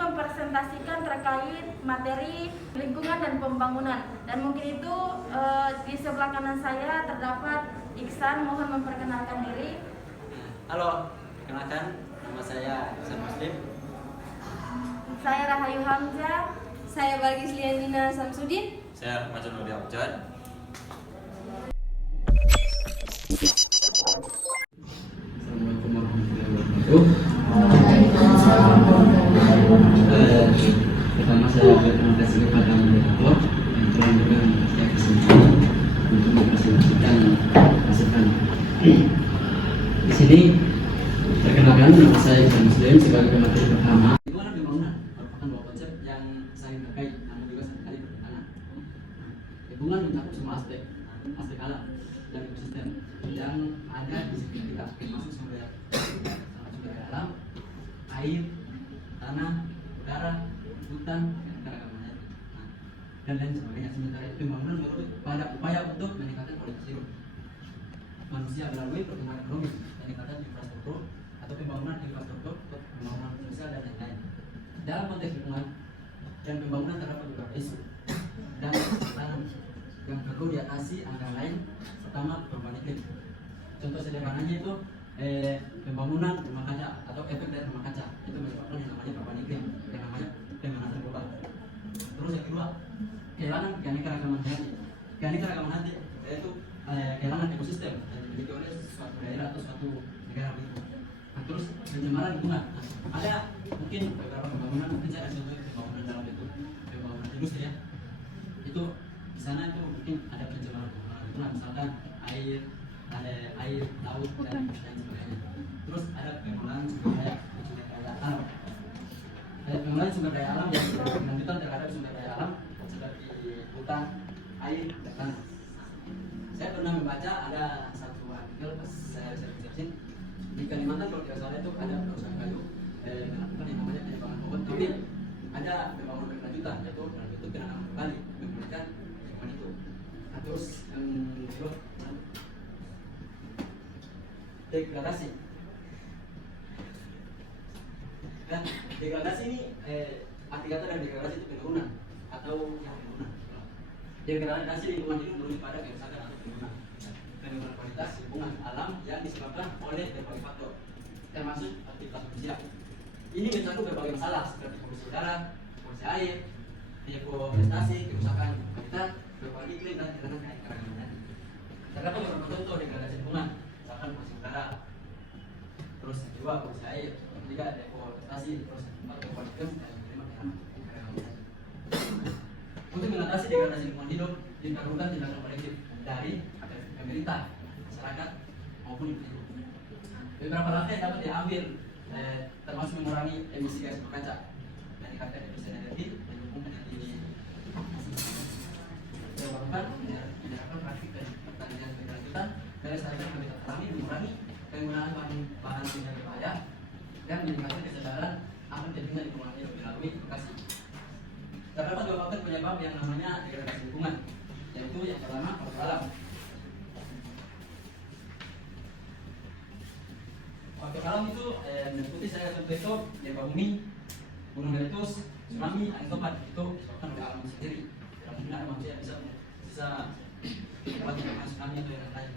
mempresentasikan terkait materi lingkungan dan pembangunan. Dan mungkin itu di sebelah kanan saya terdapat Iksan, mohon memperkenalkan diri. Halo, perkenalkan, nama saya Iksan Muslim. Saya Rahayu Hamzah. Saya Balkis Liandina Samsudin. Saya Macan Nuri Abjad. Assalamualaikum warahmatullahi wabarakatuh. Pertama saya berterima kasih kepada moderator yang telah memberikan saya kesempatan untuk mempresentasikan masukan. Di sini perkenalkan, nama saya Iksan Muslim sebagai materi pertama. Lingkungan pembangunan merupakan dua konsep yang saling terkait namun juga seringkali bertentangan. Lingkungan mencakup semua aspek alam dan ekosistem yang ada di sekitar kita, termasuk sumber daya alam, air, tanah, udara, hutan, dan keragaman dan lain sebagainya. Sementara itu pembangunan merupakan pada upaya untuk meningkatkan kualitas hidup manusia melalui pertumbuhan ekonomi, peningkatan infrastruktur atau pembangunan infrastruktur, pembangunan sosial dan lain-lain. Dalam konteks lingkungan dan pembangunan terdapat beberapa isu dan tantangan yang perlu diatasi antara lain. Pertama, perubahan iklim. Contoh sederhananya itu pembangunan rumah kaca atau efek dari rumah kaca itu menyebabkan yang namanya perubahan iklim, yang namanya pemanasan global. Terus yang kedua, kehilangan keanekaragaman hayati. Keanekaragaman hayati yaitu kehilangan ekosistem yang dimiliki oleh suatu daerah atau suatu negara begitu. Nah, terus pencemaran lingkungan. Nah, ada mungkin beberapa pembangunan, mungkin saya contoh pembangunan dalam bentuk pembangunan industri ya. Itu di sana itu mungkin ada pencemaran lingkungan, misalkan air, laut dan lain sebagainya. Terus ada penggunaan sumber daya alam. Penggunaan sumber daya alam yang berkelanjutan terhadap sumber daya alam seperti hutan, air, dan tanah. Saya pernah membaca ada satu artikel pas saya research di Kalimantan, kalau tidak salah itu ada perusahaan kayu melakukan yang namanya penebangan pohon, tapi ada pembangunan berkelanjutan, yaitu itu penanaman kembali memulihkan lingkungan itu. Nah, terus yang kedua, degradasi. Dan degradasi ini arti kata dari degradasi itu penurunan atau penurunan. Degradasi lingkungan itu menuju pada kerusakan atau penurunan kualitas lingkungan alam yang disebabkan oleh berbagai faktor, termasuk aktivitas manusia. Ini mencakup berbagai masalah seperti polusi udara, polusi air, deforestasi, kerusakan habitat, perubahan iklim, dan kehilangan keanekaragaman. Terdapat beberapa contoh degradasi lingkungan, misalkan polusi udara, terus yang kedua polusi air, yang ketiga deforestasi, terus yang keempat perubahan iklim, dan yang kelima keanekaragaman. Untuk mengatasi degradasi lingkungan hidup diperlukan tindakan kolektif dari pemerintah, masyarakat maupun individu. Beberapa langkah yang dapat diambil termasuk mengurangi emisi gas rumah kaca, meningkatkan efisien energi, mendukung energi terbarukan, menerapkan praktik dan pertanian berkelanjutan, melestarikan habitat alami, mengurangi penggunaan bahan kimia berbahaya, dan meningkatkan kesadaran akan pentingnya lingkungan hidup melalui edukasi. Terdapat dua faktor penyebab yang namanya degradasi lingkungan, yaitu yang pertama faktor alam. Faktor alam itu meliputi saya contoh itu gempa bumi, gunung meletus, tsunami, angin topan. Itu disebabkan oleh alam sendiri. Tidak mungkin ada manusia yang bisa dapat menyebabkan tsunami atau yang lain.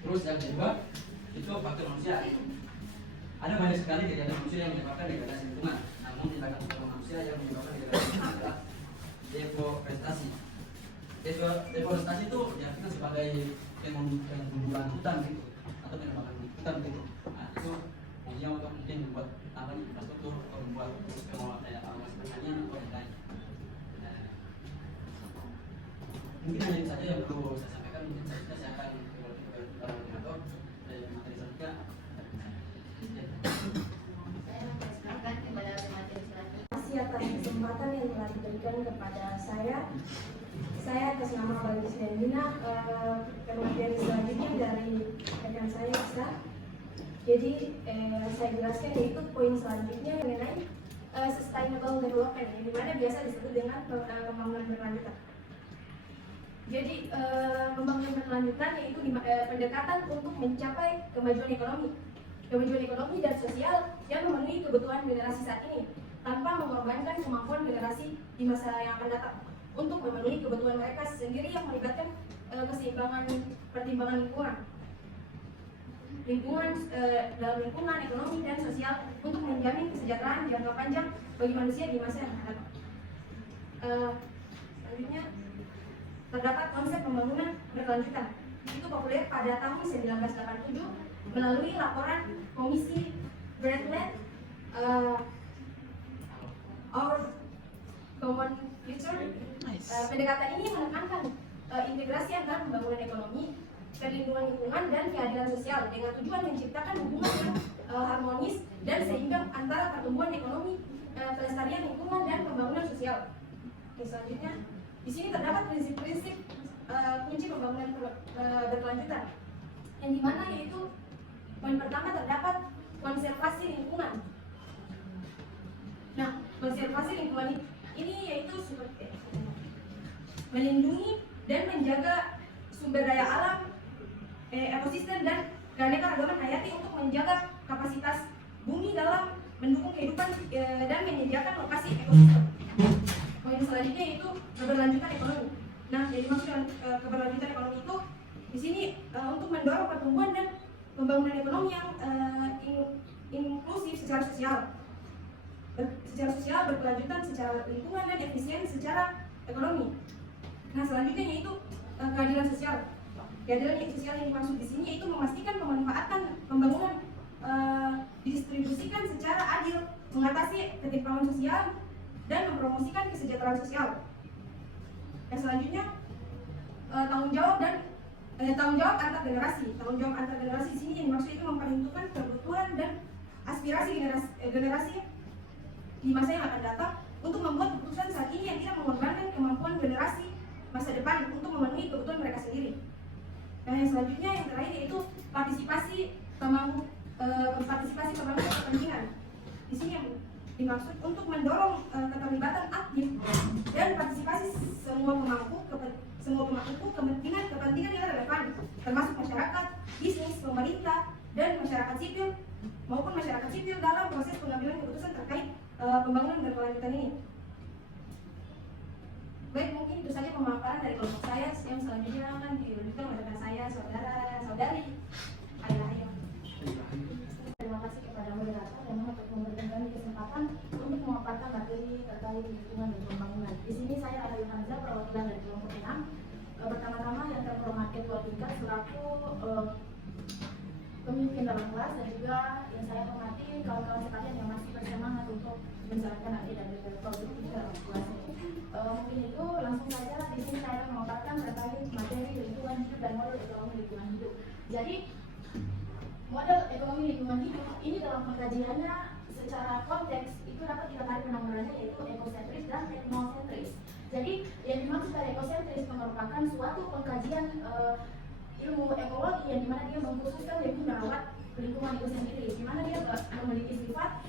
Terus yang kedua itu faktor manusia. Ada banyak sekali kegiatan manusia yang menyebabkan degradasi lingkungan. Namun tindakan manusia yang menyebabkan degradasi lingkungan adalah deforestasi. Deforestasi itu diartikan sebagai pembunuhan hutan gitu, atau penebangan hutan gitu. Nah, itu fungsinya untuk mungkin membuat taman infrastruktur atau membuat alas pertanian atau yang lain. Mungkin hanya itu saja yang perlu saya sampaikan. Mungkin saya akan kepada koordinator materi selanjutnya. Terima kasih atas kesempatan yang telah diberikan kepada saya. Saya atas nama Balkis Liandina, materi selanjutnya dari rekan saya Iksan. Jadi saya jelaskan yaitu poin selanjutnya mengenai sustainable development, yang dimana biasa disebut dengan pembangunan berkelanjutan. Jadi pembangunan berkelanjutan yaitu pendekatan untuk mencapai kemajuan ekonomi dan sosial yang memenuhi kebutuhan generasi saat ini. mengembangkan kemampuan generasi di masa yang akan datang untuk memenuhi kebutuhan mereka sendiri yang melibatkan keseimbangan pertimbangan dalam lingkungan, ekonomi, dan sosial untuk menjamin kesejahteraan jangka panjang bagi manusia di masa yang akan datang. Selanjutnya, terdapat konsep pembangunan berkelanjutan. Itu populer pada tahun 1987 melalui laporan Komisi Brundtland Our Common Future. Pendekatan ini menekankan integrasi antara pembangunan ekonomi, perlindungan lingkungan, dan keadilan sosial dengan tujuan menciptakan hubungan yang harmonis dan seimbang antara pertumbuhan ekonomi, pelestarian lingkungan, dan pembangunan sosial. Oke, selanjutnya, di sini terdapat prinsip-prinsip kunci pembangunan berkelanjutan, yang dimana yaitu poin pertama terdapat konservasi lingkungan. Nah, konservasi lingkungan ini yaitu seperti melindungi dan menjaga sumber daya alam, ekosistem, dan keanekaragaman hayati untuk menjaga kapasitas bumi dalam mendukung kehidupan dan menyediakan lokasi ekosistem. Poin selanjutnya yaitu keberlanjutan ekonomi. Nah, jadi maksud keberlanjutan ekonomi itu di sini untuk mendorong pertumbuhan dan pembangunan ekonomi yang inklusif secara sosial, berkelanjutan secara lingkungan, dan efisien secara ekonomi. Nah, selanjutnya yaitu keadilan sosial. Keadilan sosial yang dimaksud di sini yaitu memastikan pemanfaatan pembangunan didistribusikan secara adil, mengatasi ketimpangan sosial, dan mempromosikan kesejahteraan sosial. Yang selanjutnya tanggung jawab antar generasi. Tanggung jawab antar generasi di sini yang dimaksud itu memperhitungkan kebutuhan dan aspirasi generasi di masa yang akan datang untuk membuat keputusan saat ini yang tidak mengorbankan kemampuan generasi masa depan untuk memenuhi kebutuhan mereka sendiri. Nah, yang selanjutnya yang terakhir yaitu partisipasi pemangku kepentingan. Di sini yang dimaksud untuk mendorong keterlibatan aktif dan partisipasi semua pemangku kepentingan yang relevan, termasuk masyarakat, bisnis, pemerintah, dan masyarakat sipil dalam proses pengambilan keputusan terkait pembangunan berkelanjutan ini. Baik, mungkin itu saja pemaparan dari kelompok saya. Yang selanjutnya akan dilanjutkan oleh rekan saya, saudari ayah. Terima kasih kepada moderator yang untuk memberikan kami kesempatan untuk memaparkan materi terkait lingkungan dan pembangunan. Di sini saya ada Yohanza, perwakilan dari kelompok 6. Pertama-tama yang terhormat Ketua Tingkat selaku pemimpin dalam kelas, dan juga yang saya hormati kawan-kawan sekalian yang masih bersemangat untuk menjalankan agenda dan produktif dalam kelas ini. Mungkin itu langsung saja di sini saya akan memaparkan terkait materi lingkungan hidup dan model ekonomi lingkungan hidup. Jadi model ekonomi lingkungan hidup ini dalam pengkajiannya secara konteks itu dapat kita tarik penampilannya yaitu ekosentris dan teknosentris. Jadi yang dimaksud dari ekosentris merupakan suatu pengkajian ilmu ekologi yang dimana dia mengkhususkan lebih merawat lingkungan itu sendiri, dimana dia memiliki sifat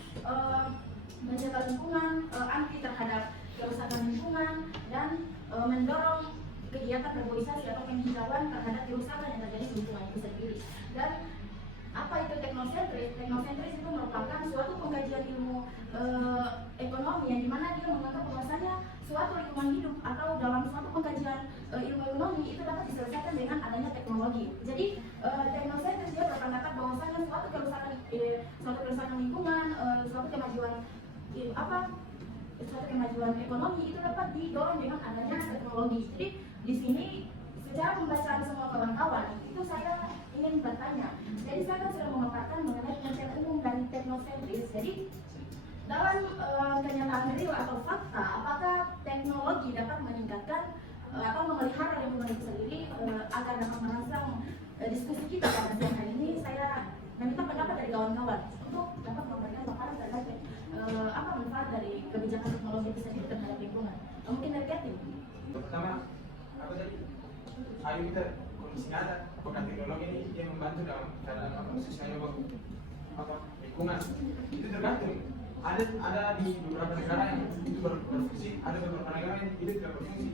menjaga lingkungan, anti terhadap kerusakan lingkungan, dan mendorong kegiatan reboisasi atau penghijauan terhadap kerusakan yang terjadi di lingkungan itu sendiri. Dan apa itu teknosentris? Teknosentris itu merupakan suatu pengkajian ilmu ekonomi yang dimana dia menganggap bahwasanya suatu lingkungan hidup atau dalam suatu pengkajian ilmu ekonomi itu dapat diselesaikan dengan adanya teknologi. Jadi teknosentris dia berpendapat bahwasanya suatu kerusakan lingkungan, suatu kemajuan ekonomi itu dapat didorong dengan adanya teknologi. Jadi di sini secara pembacaan semua kawan-kawan itu saya ingin bertanya. Jadi saya kan sudah memaparkan mengenai konsep umum dari teknosentris. Jadi dalam kenyataan real atau fakta, apakah teknologi dapat meningkatkan atau memelihara lingkungan itu sendiri agar dapat merangsang diskusi kita pada siang hari ini? Saya meminta pendapat dari kawan-kawan untuk dapat memberikan paparan terkait apa manfaat dari kebijakan teknologi itu sendiri terhadap lingkungan. Mungkin dari Katy. Pertama, apa tadi? Ayo kita kondisi ada apakah teknologi ini dia membantu dalam khususnya lingkungan. Itu tergantung. Ada di beberapa negara yang itu berfungsi, ada beberapa negara yang itu tidak berfungsi.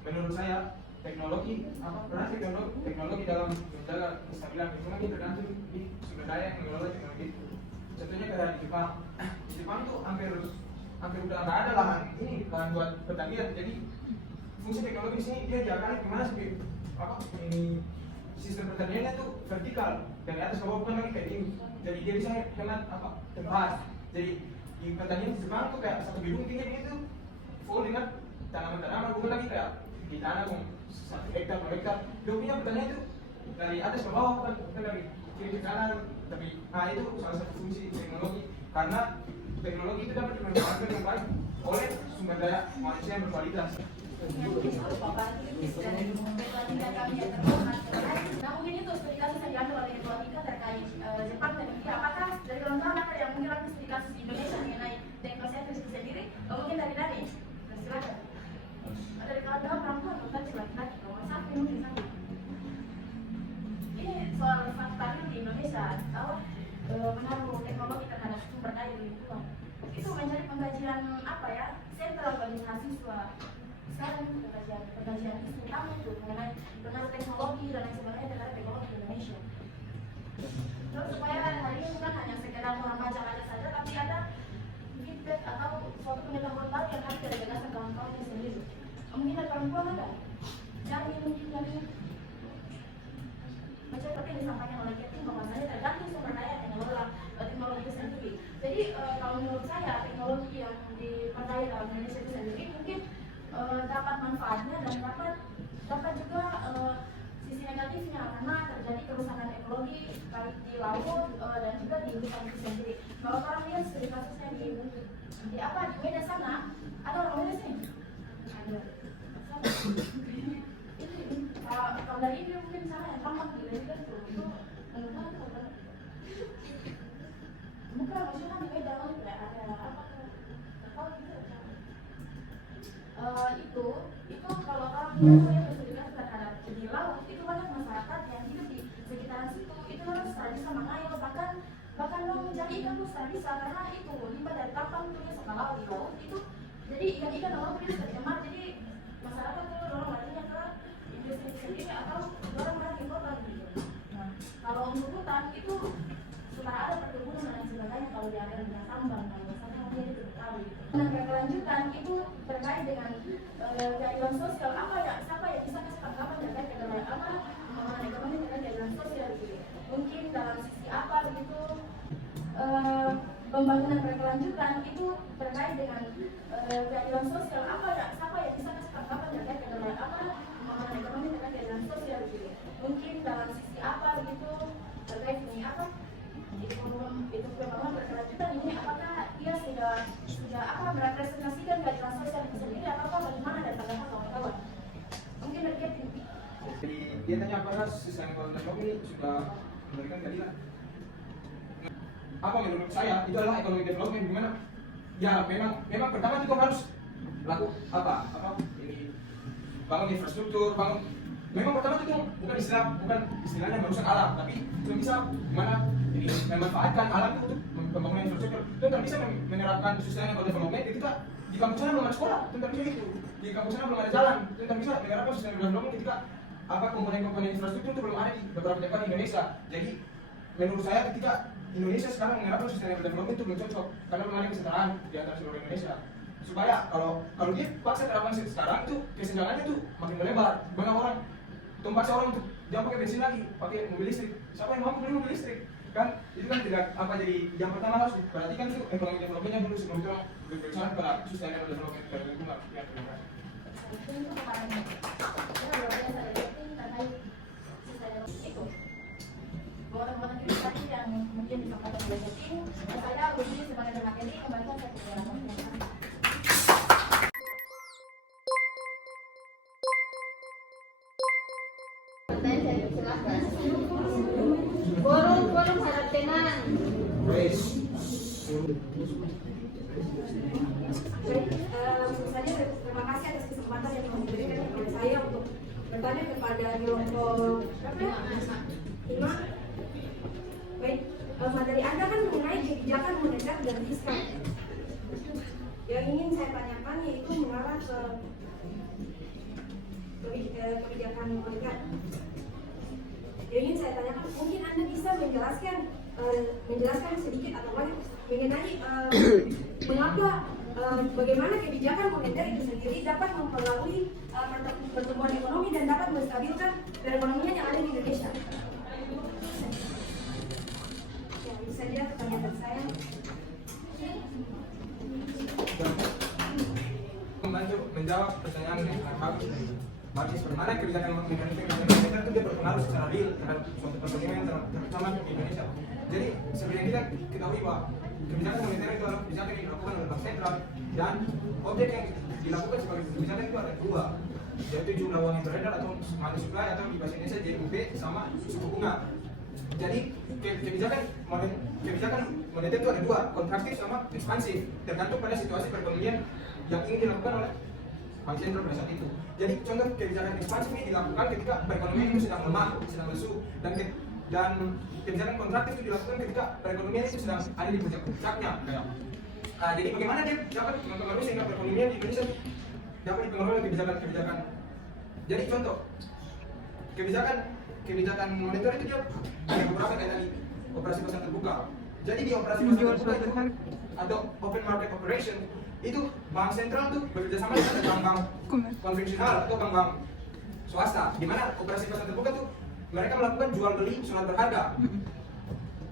Menurut saya teknologi peran teknologi dalam menjaga kestabilan lingkungan itu tergantung di sumber daya yang mengelola teknologi itu. Contohnya kayak di Jepang. Jepang tuh hampir hampir udah nggak ada lahan ini lahan buat pertanian. Jadi fungsi teknologi di sini dia diakalin gimana sih apa ini sistem pertaniannya tuh vertikal dari atas ke bawah, bukan lagi kayak ini. Jadi dia bisa hemat apa tempat. Jadi di pertanian di Jepang tuh kayak satu gedung tinggi begitu full dengan tanaman-tanaman, bukan lagi kayak di tanah 1 hektar 2 hektar. Dia punya pertanian itu dari atas ke bawah, bukan dari kiri ke kanan. Tapi nah itu salah satu fungsi teknologi, karena teknologi itu dapat dimanfaatkan dengan baik oleh sumber daya manusia yang berkualitas. Nah mungkin itu studi kasus yang diambil oleh Ketua Tika terkait Jepang dan India. Apakah dari kawan-kawan ada yang mungkin lagi studi kasus di Indonesia mengenai teknosentris itu sendiri? Atau mungkin dari Dani? Silakan. Ada dari kawan-kawan perempuan bukan laki-laki. Kalau satu mungkin satu. Ini soal fakta di Indonesia bahwa pengaruh teknologi terhadap sumber daya lingkungan itu menjadi pengkajian apa ya sentral bagi mahasiswa. Sekarang itu pengkajian isu utama itu mengenai pengaruh teknologi dan lain sebagainya terhadap teknologi di Indonesia. Terus supaya hari ini bukan hanya sekedar orang baca saja, tapi ada feedback atau suatu pengetahuan baru yang harus dari gagasan kawan-kawannya sendiri. Mungkin dari perempuan ada? Dari mungkin dari macam seperti yang disampaikan oleh Kevin bahwasanya tergantung sumber daya yang mengelola teknologi itu sendiri. Jadi kalau menurut saya teknologi yang dipercaya dalam Indonesia itu sendiri mungkin dapat manfaatnya dan dapat juga sisi negatifnya karena terjadi kerusakan ekologi baik di laut dan juga di hutan itu sendiri. Kalau orang lihat studi kasusnya di apa di Medan sana, ada orang Medan sini? Ada. Kalau dari ini mungkin sana yang ramah di Medan itu bukan maksudnya di Medan ada apa tahu gitu. Itu kalau orang yang bersedia terhadap di laut itu banyak masyarakat yang hidup di sekitaran situ itu harus bisa mengayuh bahkan mau mencari ikan tuh bisa karena itu limbah dari kapal itu dia suka laut di laut itu jadi ikan laut itu sudah dicemar, jadi masyarakat tuh dorong larinya ke industri sendiri atau dorong lagi ke kota gitu. Nah kalau untuk hutan itu sudah ada perkebunan dan sebagainya kalau di area minyak tambang kalau misalnya dia itu tahu gitu. Nah berkelanjutan itu terkait dengan keadilan sosial apa ya siapa yang bisa kasih tanggapan terkait dengan apa pembangunan ekonomi terkait keadilan sosial gitu. Mungkin dalam sisi apa begitu pembangunan berkelanjutan itu terkait dengan keadilan sosial apa ya siapa yang bisa kasih tanggapan terkait dengan apa pembangunan ekonomi terkait keadilan sosial gitu. Mungkin dalam sisi apa begitu terkait ini apa itu pembangunan berkelanjutan ini apakah dia sudah apa merepresentasikan keadilan sosial itu sendiri atau bagaimana dari tanggapan kawan-kawan? Mungkin dari Kevin. Jadi dia tanya apakah sistem teknologi ini sudah memberikan keadilan? Apa menurut saya itu adalah ekonomi development di mana ya memang pertama kita harus lakukan apa ini bangun infrastruktur, memang pertama itu bukan istilahnya merusak alam, tapi itu bisa gimana ini memanfaatkan alam itu untuk pembangunan infrastruktur. Itu kan bisa menerapkan sustainable development. Ketika di kampus sana belum ada sekolah, itu kan bisa gitu. Di kampus sana belum ada jalan, itu kan bisa menerapkan sustainable development ketika apa komponen-komponen infrastruktur itu belum ada di beberapa tempat di Indonesia. Jadi menurut saya ketika Indonesia sekarang menerapkan sustainable development itu belum cocok karena belum ada kesetaraan di antara seluruh Indonesia. Supaya kalau dia paksa terapkan sekarang itu kesenjangannya tuh makin melebar. Banyak orang paksa orang untuk jangan pakai bensin lagi, pakai mobil listrik. Siapa yang mau beli mobil listrik? Kan itu kan tidak apa, jadi yang pertama harus diperhatikan itu ekonomi developmentnya dulu sebelum kita berbicara pada sustainable development dan lingkungan. Ya, terima kasih. Teman-teman kita yang mungkin disampaikan oleh Kevin, saya Ludi sebagai materi kembali saya ke dalam Forum harap tenang. Baik, Saya terima kasih atas kesempatan yang diberikan kepada saya untuk bertanya kepada kelompok 5. Baik, materi Anda kan mengenai kebijakan moneter dan fiskal. Yang ingin saya tanyakan yaitu mengarah ke kebijakan moneter. Yang ingin saya tanyakan, mungkin Anda bisa menjelaskan sedikit atau banyak mengenai mengapa bagaimana kebijakan moneter itu sendiri dapat mempengaruhi pertumbuhan ekonomi dan dapat menstabilkan perekonomian yang ada di Indonesia. Ya, itu saja pertanyaan saya. Membantu menjawab pertanyaan yang bagus dari Martis, bagaimana kebijakan moneter itu dia berpengaruh secara real terhadap suatu perekonomian terutama di Indonesia. Jadi sebenarnya kita ketahui bahwa kebijakan moneter itu adalah kebijakan yang dilakukan oleh bank sentral dan objek yang dilakukan sebagai kebijakan itu ada dua, yaitu jumlah uang yang beredar atau money supply atau di bahasa Indonesia JUP sama suku bunga. Jadi kebijakan moneter itu ada dua, kontraktif sama ekspansif, tergantung pada situasi perekonomian yang ingin dilakukan oleh bank sentral pada saat itu. Jadi contoh kebijakan ekspansif ini dilakukan ketika perekonomian itu sedang lemah, sedang lesu, dan kebijakan kontraktif itu dilakukan ketika perekonomian itu sedang ada di puncak-puncaknya. Jadi bagaimana dia dapat mempengaruhi sehingga perekonomian di Indonesia dapat dipengaruhi oleh kebijakan-kebijakan. Jadi contoh kebijakan moneter itu dia ada beberapa kayak tadi operasi pasar terbuka. Jadi di operasi pasar terbuka itu atau open market operation itu bank sentral tuh bekerja sama dengan bank-bank konvensional atau bank-bank swasta, di mana operasi pasar terbuka tuh mereka melakukan jual beli surat berharga.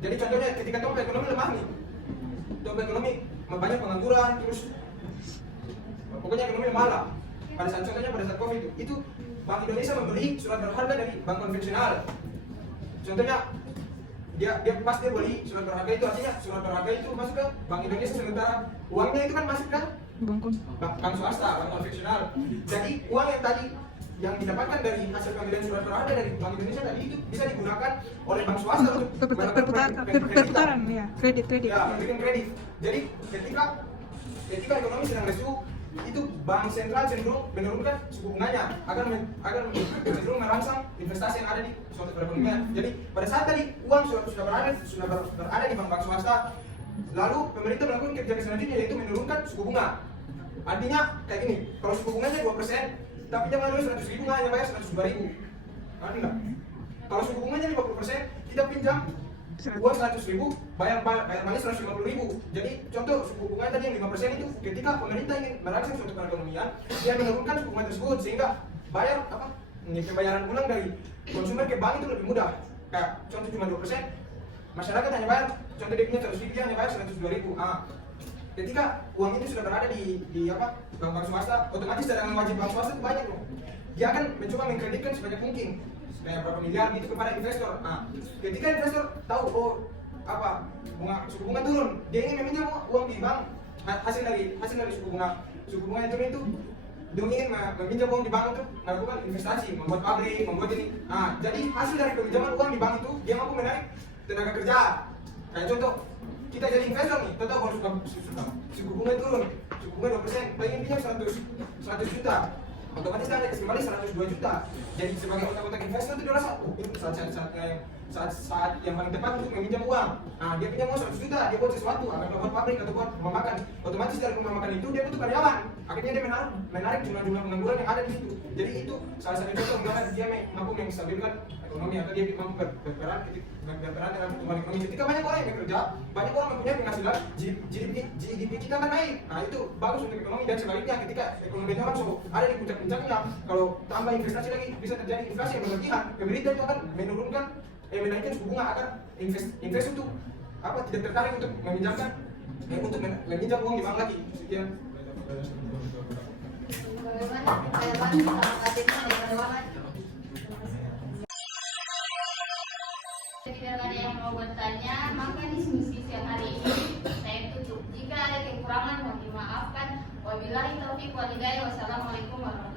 Jadi contohnya ketika dompet ekonomi lemah nih, dompet ekonomi banyak pengangguran, terus pokoknya ekonomi lemah lah. Pada saat COVID itu Bank Indonesia membeli surat berharga dari bank konvensional. Contohnya dia beli surat berharga itu, artinya surat berharga itu masuk ke Bank Indonesia, sementara uangnya itu kan masuk ke bank swasta, bank konvensional. Jadi uang yang tadi yang didapatkan dari hasil pembelian surat berharga dari Bank Indonesia tadi itu bisa digunakan oleh bank swasta untuk perputaran ya, kredit. Ya, bikin kredit. Jadi ketika ekonomi sedang lesu, itu bank sentral cenderung menurunkan suku bunganya agar cenderung merangsang investasi yang ada di suatu perekonomian. Jadi pada saat tadi uang sudah berada di bank swasta, lalu pemerintah melakukan kebijakan selanjutnya yaitu menurunkan suku bunga. Artinya kayak gini, kalau suku bunganya 2%, tapi jangan dulu 100.000 hanya bayar 102.000. Ngerti nggak? Kalau suku bunganya 50%, kita pinjam uang 100.000, bayar balik 150.000. Jadi contoh suku bunga tadi yang 5% itu ketika pemerintah ingin merangsang suatu perekonomian, dia menurunkan suku bunga tersebut sehingga pembayaran ulang dari konsumen ke bank itu lebih mudah. Kayak contoh cuma 2%, masyarakat hanya bayar, contoh dia punya 100.000, dia hanya bayar 102.000. Ketika uang itu sudah berada di bank swasta, otomatis cadangan wajib bank swasta itu banyak loh. Dia akan mencoba mengkreditkan sebanyak mungkin, kayak berapa miliar gitu kepada investor. Ketika investor tahu suku bunga turun, dia ingin meminjam uang di bank, hasil dari suku bunga yang turun itu, dia ingin meminjam uang di bank untuk melakukan investasi, membuat pabrik, membuat ini. Jadi hasil dari peminjaman uang di bank itu dia mampu menarik tenaga kerja. Kayak contoh, kita jadi investor nih, kita tahu kalau suku bunga turun, suku bunga 2%, kita ingin pinjam 100 juta. Otomatis kan ada kembali 102 juta. Jadi sebagai otak-otak investor itu dia rasa, itu saat yang paling tepat untuk meminjam uang. Dia pinjam uang 100 juta, dia buat sesuatu, akan buat pabrik atau buat rumah makan. Otomatis dari rumah makan itu dia butuh karyawan. Akhirnya dia menarik jumlah pengangguran yang ada di situ. Jadi itu salah satu contoh bagaimana dia mampu menstabilkan ekonomi atau dia mampu berperan dalam pertumbuhan ekonomi. Ketika banyak orang yang bekerja, banyak orang mempunyai penghasilan, GDP kita akan naik. Itu bagus untuk ekonomi, dan sebaliknya ketika ekonomi kita masuk ada di puncak-puncaknya, kalau tambah investasi lagi bisa terjadi inflasi yang berlebihan. Pemerintah itu akan menaikkan suku bunga agar investor itu tidak tertarik untuk meminjam uang di bank lagi. Sekian. Jika ada yang mau bertanya, maka diskusi siang hari ini saya tutup. Jika ada kekurangan, mohon dimaafkan. Wabillahi taufiq wal hidayah. Wassalamualaikum warahmatullahi wabarakatuh.